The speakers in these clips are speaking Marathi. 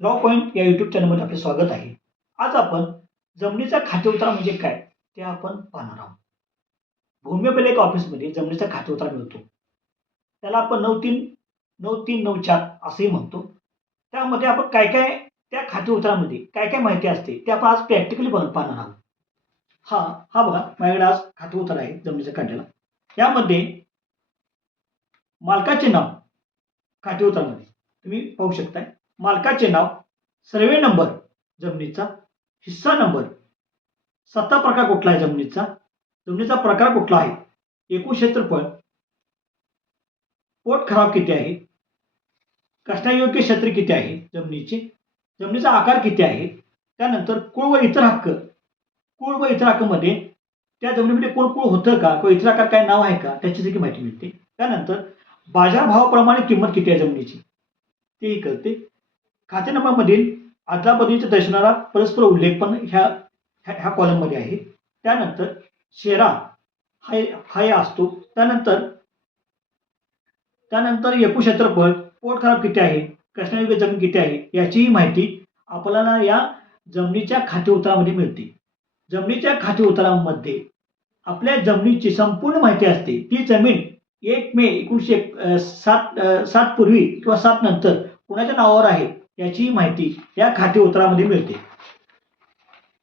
लॉ पॉइंट या यूट्यूब चॅनलमध्ये आपले स्वागत आहे. आज आपण जमिनीचा खातेउतारा म्हणजे काय ते आपण पाहणार आहोत. भूमी अभिलेख ऑफिसमध्ये जमिनीचा खातेउतारा मिळतो. त्याला आपण 9394 असंही म्हणतो. त्यामध्ये आपण काय काय त्या खातेउतारामध्ये काय काय माहिती असते ते आपण आज प्रॅक्टिकली पाहणार आहोत. हा हा बघा माझ्याकडे आज खातेउतारा आहे जमिनीचा काढलेला. यामध्ये मालकाचे नाव खातेउतारामध्ये तुम्ही पाहू शकताय. मालकाचे नाव, सर्वे नंबर जमिनीचा, हिस्सा नंबर, सत्ता प्रकार कुठला आहे जमिनीचा, जमिनीचा प्रकार कुठला आहे, एकूण क्षेत्रफळ, पोट खराब किती आहे, कसण्यायोग्य क्षेत्र किती आहे जमिनीचे, जमिनीचा आकार किती आहे, त्यानंतर कुळ व इतर हक्क, कुळ व इतर हक्कमध्ये त्या जमिनीमध्ये कोण कुळ होतं का किंवा इतर आकार काय नाव आहे का त्याची देखील माहिती मिळते. त्यानंतर बाजारभावाप्रमाणे किंमत किती आहे जमिनीची तेही कळते. खाते नंबरमधील अदलाबदलीचा दर्शवणारा परस्पर उल्लेख पण ह्या ह्या कॉलममध्ये आहे. त्यानंतर शेरा हा असतो. त्यानंतर एकूण क्षेत्रफळ, पोट खराब किती आहे, कसण्यायोग्य जमीन किती आहे याचीही माहिती आपल्याला या जमिनीच्या खाते उतारामध्ये मिळते. जमिनीच्या खाते उतारामध्ये आपल्या जमिनीची संपूर्ण माहिती असते. ती जमीन 1 मे 1960 पूर्वी किंवा 60 नंतर कुणाच्या नावावर आहे याची माहिती या खाते उतारामध्ये मिळते.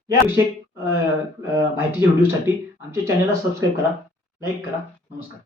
या विषयक माहितीच्या व्हिडिओसाठी आमच्या चॅनलला सबस्क्राईब करा, लाईक करा. नमस्कार.